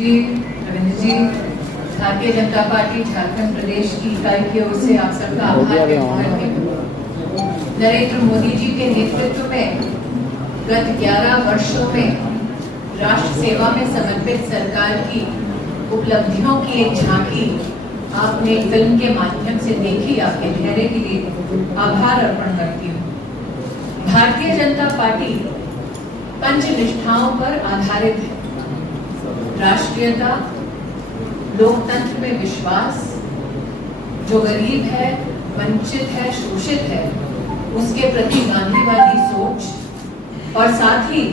जी, रविंद्र जी, Bharatiya Janata party Jharkhand प्रदेश की इकाई की ओर से आप सबका आभार व्यक्त करती हूँ। नरेंद्र मोदी जी के नेतृत्व में गत 11 वर्षों में राष्ट्र सेवा में समर्पित सरकार की उपलब्धियों की एक झांकी आपने फिल्म के माध्यम से देखी। आपके धैर्य के लिए आभार अर्पण करती हूँ। भारतीय जनता पार्टी पंचनिष्ठाओं पर आधारित है। राष्ट्रीयता, लोकतंत्र में विश्वास, जो गरीब है, वंचित है, शोषित है, उसके प्रति गांधीवादी सोच और साथ ही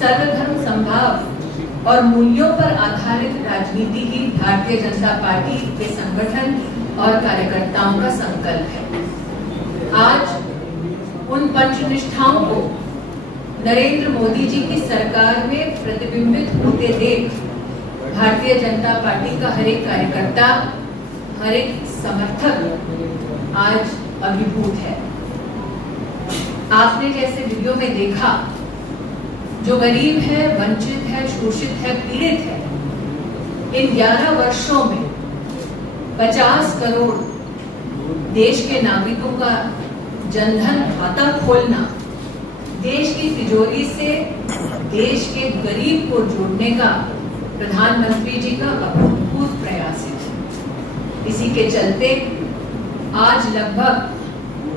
सर्वधर्म समभाव और मूल्यों पर आधारित राजनीति की भारतीय जनता पार्टी के संगठन और कार्यकर्ताओं का संकल्प है। आज उन पंचनिष्ठाओं को नरेंद्र मोदी जी की सरकार में प्रतिबिंबित होते देख भारतीय जनता पार्टी का हर एक कार्यकर्ता, हर एक समर्थक आज अभिभूत है। आपने जैसे वीडियो में देखा, जो गरीब है, वंचित है, शोषित है, पीड़ित है, इन 11 वर्षों में 50 करोड़ देश के नागरिकों का जनधन खाता खोलना, देश की तिजोरी से देश के गरीब को जोड़ने का प्रधानमंत्री जी का अभूतपूर्व प्रयास है। इसी के चलते आज लगभग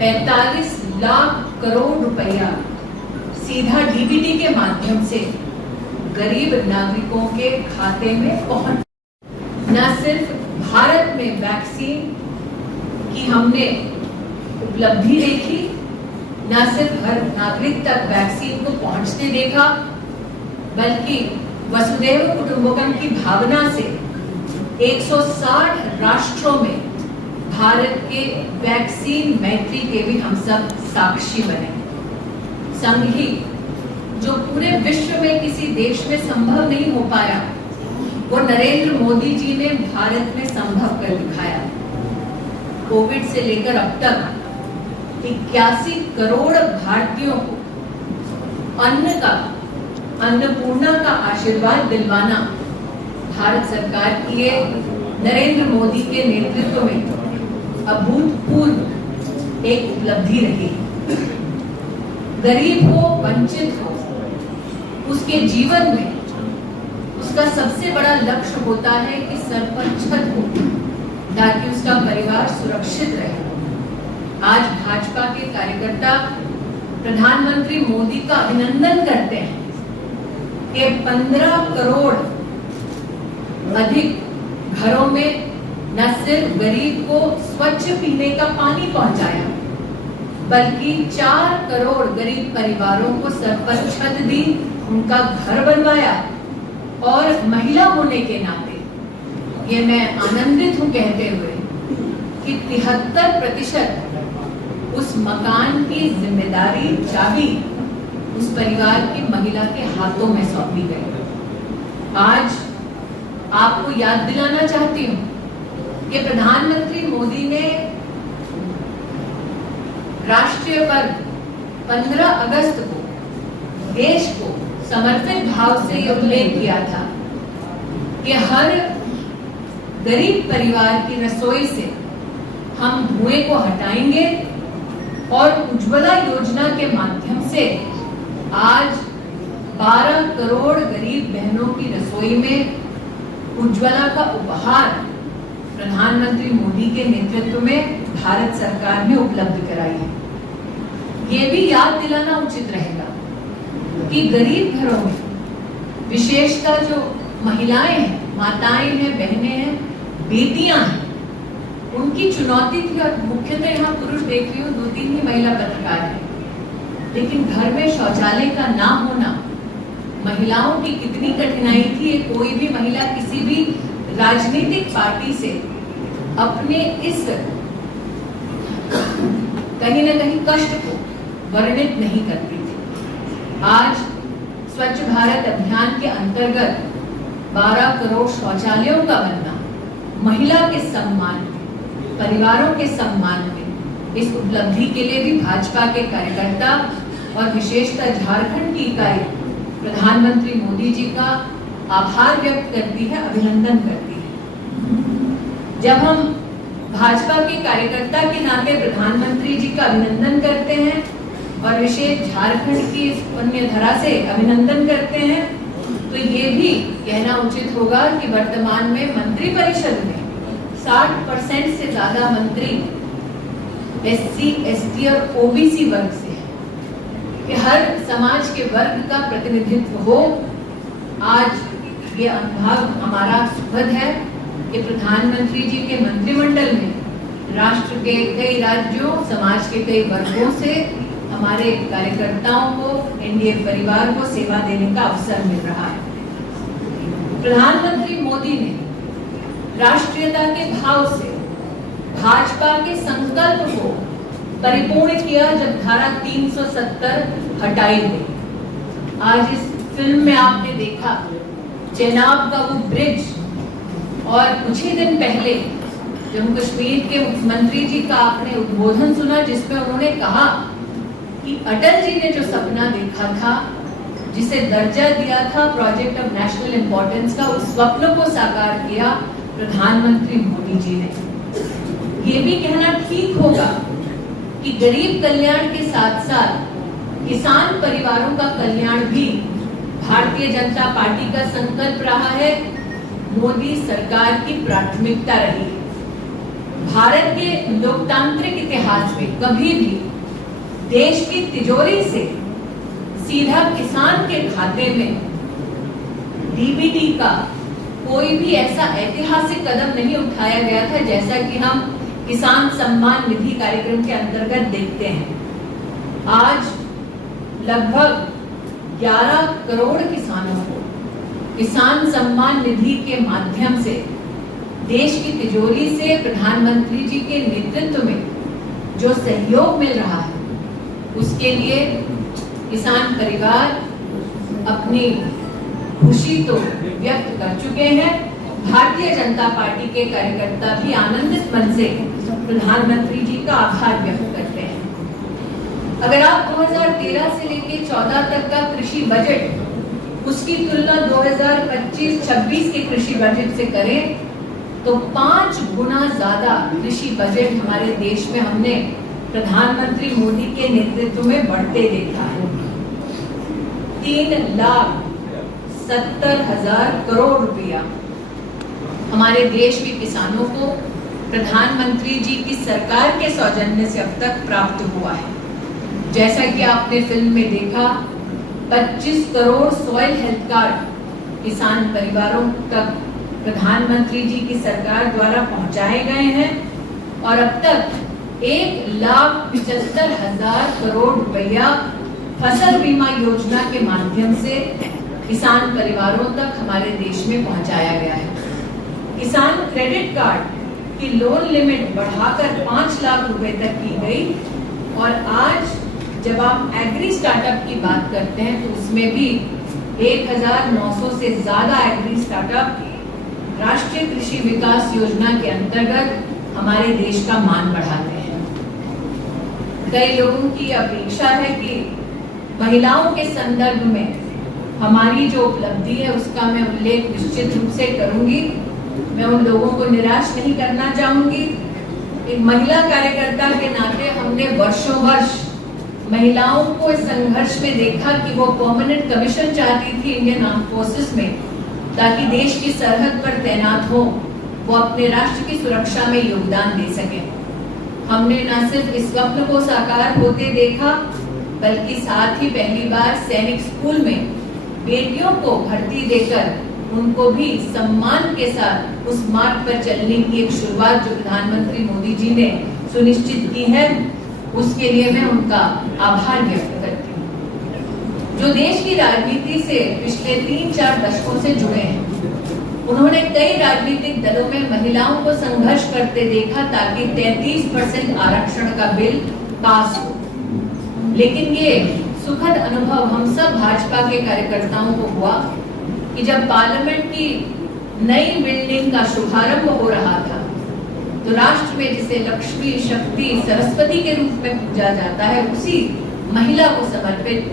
45 लाख करोड़ रुपया सीधा डीबीटी के माध्यम से गरीब नागरिकों के खाते में पहुंच। न सिर्फ भारत में वैक्सीन की हमने उपलब्धि देखी, न सिर्फ हर नागरिक तक वैक्सीन को पहुंचते देखा, बल्कि वसुधैव कुटुंबकम की भावना से 160 राष्ट्रों में भारत के वैक्सीन मैत्री के भी हम सब साक्षी बने। संग ही जो पूरे विश्व में किसी देश में संभव नहीं हो पाया, वो नरेंद्र मोदी जी ने भारत में संभव कर दिखाया। कोविड से लेकर अब तक 81 करोड़ भारतीयों को अन्नपूर्णा का आशीर्वाद दिलवाना भारत सरकार की नरेंद्र मोदी के नेतृत्व में अभूतपूर्व एक उपलब्धि रही। गरीब हो, वंचित हो, उसके जीवन में उसका सबसे बड़ा लक्ष्य होता है कि सर पर छत हो, ताकि उसका परिवार सुरक्षित रहे। आज भाजपा के कार्यकर्ता प्रधानमंत्री मोदी का अभिनंदन करते हैं कि 15 करोड़ अधिक घरों में न सिर्फ गरीब को स्वच्छ पीने का पानी पहुंचाया, बल्कि 4 करोड़ गरीब परिवारों को सर पर छत दी, उनका घर बनवाया। और महिला होने के नाते ये मैं आनंदित हूं कहते हुए कि 73% उस मकान की जिम्मेदारी, चाबी उस परिवार की महिला के हाथों में सौंपी गई। आज आपको याद दिलाना चाहती हूं कि प्रधानमंत्री मोदी ने राष्ट्रीय पर्व 15 अगस्त को देश को समर्पित भाव से यह उल्लेख किया था कि हर गरीब परिवार की रसोई से हम धुएं को हटाएंगे और उज्ज्वला योजना के माध्यम से आज 12 करोड़ गरीब बहनों की रसोई में उज्ज्वला का उपहार प्रधानमंत्री मोदी के नेतृत्व में भारत सरकार ने उपलब्ध कराई है। ये भी याद दिलाना उचित रहेगा कि गरीब घरों में विशेषकर जो महिलाएं हैं, माताएं हैं, बहनें हैं, बेटियां हैं, उनकी चुनौती थी। और मुख्यतः यहाँ पुरुष देख रही हूँ, 2-3 ही महिला पत्रकार हैं, लेकिन घर में शौचालय का ना होना महिलाओं की कितनी कठिनाई थी। कोई भी महिला किसी भी राजनीतिक पार्टी से अपने इस कहीं न कहीं कष्ट को वर्णित नहीं करती थी। आज स्वच्छ भारत अभियान के अंतर्गत 12 करोड़ शौचालयों का बनना महिला के सम्मान में, परिवारों के सम्मान में, इस उपलब्धि के लिए भी भाजपा के कार्यकर्ता और विशेषकर झारखंड की इकाई प्रधानमंत्री मोदी जी का आभार व्यक्त करती है, अभिनंदन करती है। जब हम भाजपा के कार्यकर्ता के नाते प्रधानमंत्री जी का अभिनंदन करते हैं और विशेष झारखंड की इस पुण्य धरा से अभिनंदन करते हैं, तो ये भी कहना उचित होगा कि वर्तमान में मंत्रिपरिषद में 60% से ज्यादा मंत्री SC, ST और OBC वर्ग से है कि हर समाज के वर्ग का प्रतिनिधित्व हो। आज ये अनुभाग हमारा सुखद है कि प्रधानमंत्री जी के मंत्रिमंडल में राष्ट्र के कई राज्यों, समाज के कई वर्गों से हमारे कार्यकर्ताओं को, NDA परिवार को सेवा देने का अवसर मिल रहा है। प्रधानमंत्री मोदी ने राष्ट्रीयता के भाव से भाजपा के संकल्प को परिपूर्ण किया जब धारा 370 हटाई गई। आज इस फिल्म में आपने देखा चेनाब का वो ब्रिज, और कुछ ही दिन पहले जम्मू कश्मीर के मुख्यमंत्री जी का आपने उद्बोधन सुना जिसमें उन्होंने कहा कि अटल जी ने जो सपना देखा था, जिसे दर्जा दिया था प्रोजेक्ट ऑफ नेशनल इंपॉर्टेंस का, उस स्वप्न को साकार किया प्रधानमंत्री मोदी जी ने। ये भी कहना ठीक होगा कि गरीब कल्याण के साथ साथ किसान परिवारों का कल्याण भी भारतीय जनता पार्टी का संकल्प रहा है, मोदी सरकार की प्राथमिकता रही है। भारत के लोकतांत्रिक इतिहास में कभी भी देश की तिजोरी से सीधा किसान के खाते में DBT का कोई भी ऐसा ऐतिहासिक कदम नहीं उठाया गया था जैसा कि हम किसान सम्मान निधि कार्यक्रम के अंतर्गत देखते हैं। आज लगभग 11 करोड़ किसानों को किसान सम्मान निधि के माध्यम से देश की तिजोरी से प्रधानमंत्री जी के नेतृत्व में जो सहयोग मिल रहा है, उसके लिए किसान परिवार अपनी खुशी तो व्यक्त कर चुके हैं। भारतीय जनता पार्टी के कार्यकर्ता भी आनंदित मन से प्रधानमंत्री जी का आभार व्यक्त करते हैं। अगर आप 2013 से लेकर 14 तक का कृषि बजट, उसकी तुलना 2025-26 के कृषि बजट से करें तो 5 गुना ज्यादा कृषि बजट हमारे देश में हमने प्रधानमंत्री मोदी के नेतृत्व में बढ़ते देखा है। 3,70,000 करोड़ रुपया हमारे देश के किसानों को प्रधानमंत्री जी की सरकार के सौजन्य से अब तक प्राप्त हुआ है। जैसा कि आपने फिल्म में देखा, 25 करोड़ सॉइल हेल्थ कार्ड किसान परिवारों तक प्रधानमंत्री जी की सरकार द्वारा पहुंचाए गए हैं और अब तक 1,75,000 करोड़ रुपया फसल बीमा योजना के माध्यम से किसान परिवारों तक हमारे देश में पहुंचाया गया है। किसान क्रेडिट कार्ड की लोन लिमिट बढ़ाकर 5 लाख रुपए तक की गई और आज जब आप एग्री स्टार्टअप की बात करते हैं तो उसमें भी 1,900 से ज्यादा एग्री स्टार्टअप राष्ट्रीय कृषि विकास योजना के अंतर्गत हमारे देश का मान बढ़ाते हैं। कई लोगों की अपेक्षा है कि महिलाओं के संदर्भ में हमारी जो उपलब्धि है उसका मैं उल्लेख निश्चित रूप से करूंगी। मैं उन लोगों को निराश नहीं करना चाहूंगी। एक महिला कार्यकर्ता के नाते हमने वर्षों वर्ष महिलाओं को इस संघर्ष में देखा कि वो परमानेंट कमीशन चाहती थी इंडियन आर्म फोर्सेस में, ताकि देश की सरहद पर तैनात हो, वो अपने राष्ट्र की सुरक्षा में योगदान दे सके। हमने न सिर्फ इस स्वप्न को साकार होते देखा, बल्कि साथ ही पहली बार सैनिक स्कूल में बेटियों को भर्ती देकर उनको भी सम्मान के साथ उस मार्ग पर चलने की एक शुरुआत जो प्रधानमंत्री मोदी जी ने सुनिश्चित की है, उसके लिए मैं उनका आभार व्यक्त करती हूँ। जो देश की राजनीति से पिछले 3-4 दशकों से जुड़े हैं, उन्होंने कई राजनीतिक दलों में महिलाओं को संघर्ष करते देखा ताकि 33% आरक्षण का बिल पास हो। लेकिन ये सुखद अनुभव हम सब भाजपा के कार्यकर्ताओं को हुआ कि जब पार्लियामेंट की नई बिल्डिंग का शुभारंभ हो रहा था तो राष्ट्र में जिसे लक्ष्मी, शक्ति, सरस्वती के रूप में पूजा जाता है, उसी महिला को समर्पित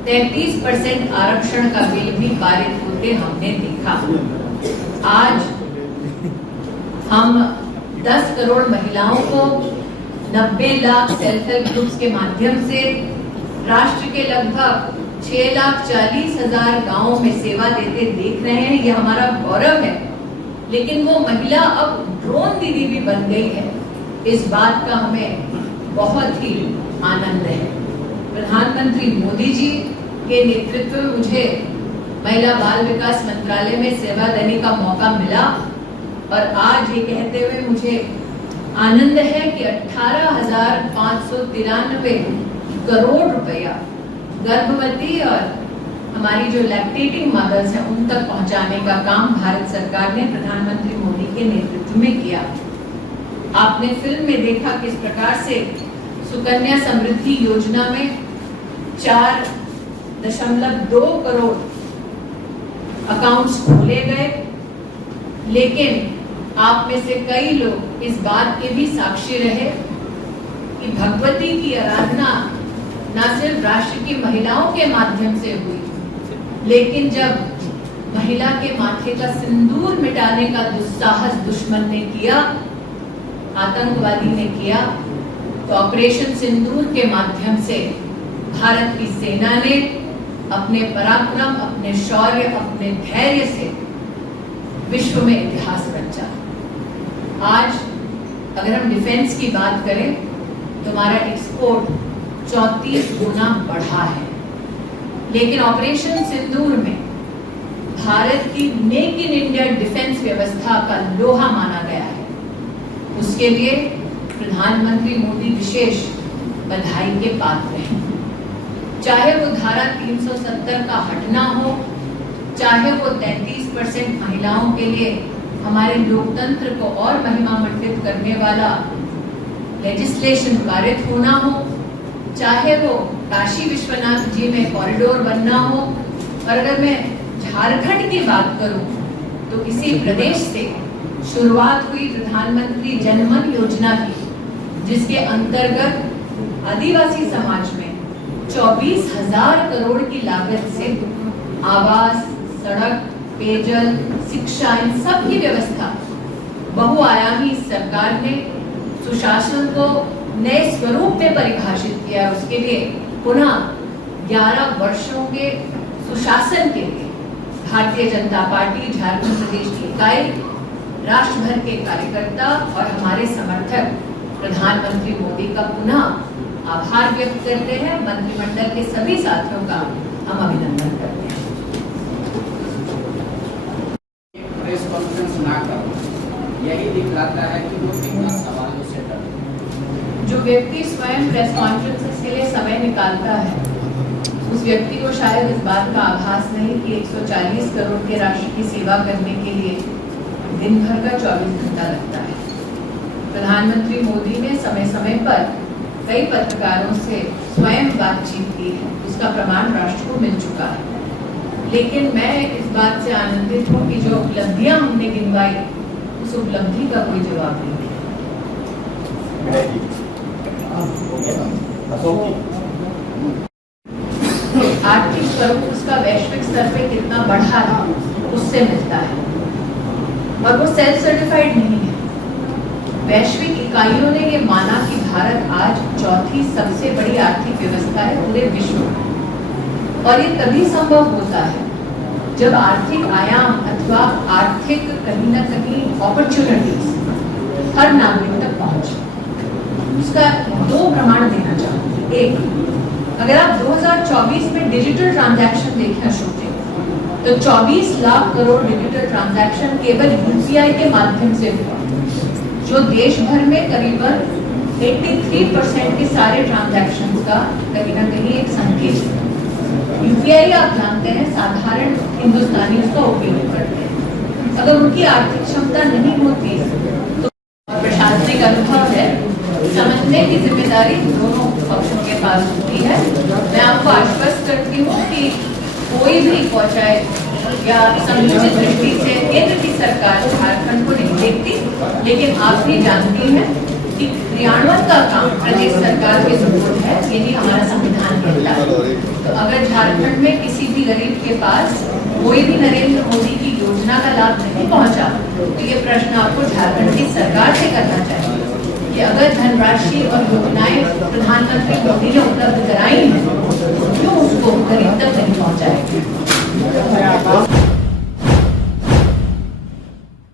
33% आरक्षण का बिल भी पारित होते हमने देखा। आज हम 10 करोड़ महिलाओं को 90 लाख सेल्फ हेल्प ग्रुप्स के माध्यम से राष्ट्र के लगभग 6,40,000 गांवों में सेवा देते देख रहे हैं। यह हमारा गौरव है। लेकिन वो महिला अब ड्रोन दीदी भी बन गई है, इस बात का हमें बहुत ही आनंद है। प्रधानमंत्री मोदी जी के नेतृत्व में मुझे महिला बाल विकास मंत्रालय में सेवा देने का मौका मिला और आज ये कहते हुए मुझे आनंद है कि 18,593 करोड़ रुपया गर्भवती और हमारी जो लैक्टेटिंग मदर्स हैं उन तक पहुंचाने का काम भारत सरकार ने प्रधानमंत्री मोदी के नेतृत्व में किया। आपने फिल्म में देखा किस प्रकार से सुकन्या समृद्धि योजना में 4.2 करोड़ अकाउंट्स खोले गए, लेकिन आप में से कई लोग इस बात के भी साक्षी रहे कि भगवती की आराधना न सिर्फ राष्ट्र की महिलाओं के माध्यम से हुई, लेकिन जब महिला के माथे का सिंदूर मिटाने का दुस्साहस दुश्मन ने किया, आतंकवादी ने किया, तो ऑपरेशन सिंदूर के माध्यम से भारत की सेना ने अपने पराक्रम, अपने शौर्य, अपने धैर्य से विश्व में इतिहास रचा। आज अगर हम डिफेंस की बात करें तो हमारा एक्सपोर्ट 34 गुना बढ़ा है, लेकिन ऑपरेशन सिंदूर में भारत की मेक इन इंडिया डिफेंस व्यवस्था का लोहा माना गया है। उसके लिए प्रधानमंत्री मोदी विशेष बधाई के पात्र हैं। चाहे वो धारा 370 का हटना हो, चाहे वो 33% महिलाओं के लिए हमारे लोकतंत्र को और महिमामंडित करने वाला लेजिस्लेशन पारित होना हो, चाहे वो काशी विश्वनाथ जी में कॉरिडोर बनना हो, और अगर मैं झारखंड की बात करूं तो किसी प्रदेश से शुरुआत हुई प्रधानमंत्री जनमन योजना की, जिसके अंतर्गत आदिवासी समाज में 24,000 करोड़ की लागत से आवास, सड़क, पेयजल, शिक्षा, इन सब की व्यवस्था बहुआयामी सरकार ने सुशासन को नए स्वरूप में परिभाषित किया। उसके लिए पुनः 11 वर्षों के सुशासन के लिए भारतीय जनता पार्टी, झारखंड प्रदेश की इकाई, राष्ट्र भर के कार्यकर्ता और हमारे समर्थक प्रधानमंत्री मोदी का पुनः आभार व्यक्त करते हैं। मंत्रिमंडल के सभी साथियों का हम अभिनंदन करते हैं। प्रेस कॉन्फ्रेंस ना कर, यही दिखलाता है कि वो बिना सवालों से डरते हैं। जो व्यक्ति स्वयं प्रेस कॉन्फ्रेंसेस के लिए समय निकालता है, उस व्यक्ति को शायद इस बात का आभास नहीं कि 140 करोड़ के राष्ट्र की सेवा करने के लिए दिन भर का 24 घंटा लगता है। प्रधानमंत्री मोदी ने समय समय पर कई पत्रकारों से स्वयं बातचीत की है, उसका प्रमाण राष्ट्र को मिल चुका है। लेकिन मैं इस बात से आनंदित हूँ कि जो उपलब्धियां हमने गिनवाई, उस उपलब्धि का कोई जवाब नहीं है। आर्थिक स्वरूप उसका वैश्विक स्तर पे कितना बढ़ा है उससे मिलता है, और वो सेल्फ सर्टिफाइड नहीं है। वैश्विक इकाइयों ने ये माना कि भारत आज चौथी सबसे बड़ी आर्थिक व्यवस्था है पूरे विश्व में, और ये तभी संभव होता है जब आर्थिक आयाम अथवा आर्थिक कहीं ना कहीं अपॉर्चुनिटीज हर नागरिक तक पहुंचे। उसका 2 प्रमाण देना चाहूंगी। एक, अगर आप 2024 में डिजिटल ट्रांजैक्शन देखना शुरू तो 24 लाख करोड़ डिजिटल ट्रांजैक्शन केवल यूपीआई के माध्यम से हुआ, जो देश भर में करीबन 83% के सारे ट्रांजैक्शन का कहीं ना कहीं एक संकेत है। यूपीआई आप जानते हैं साधारण हिंदुस्तानी उसका उपयोग करते हैं। अगर उनकी आर्थिक क्षमता नहीं होती तो प्रशासनिक अनुभव है, समझने की जिम्मेदारी दोनों पक्षों के पास होती है। मैं आपको आश्वस्त करती हूँ कि कोई भी पहुंचाए या समुचित दृष्टि से केंद्र की सरकार झारखंड को नहीं देखती, लेकिन आप भी जानती हैं कि क्रियान्वयन का काम प्रदेश सरकार के सुपुर्द है, यही हमारा संविधान मिलता है। तो अगर झारखंड में किसी भी गरीब के पास कोई भी नरेंद्र मोदी की योजना का लाभ नहीं पहुंचा, तो ये प्रश्न आपको झारखंड की सरकार से करना चाहिए कि अगर धनराशि और योजनाएं प्रधानमंत्री मोदी ने उपलब्ध कराई हैं, क्यों उसको गरीब तक नहीं पहुंचाएगी।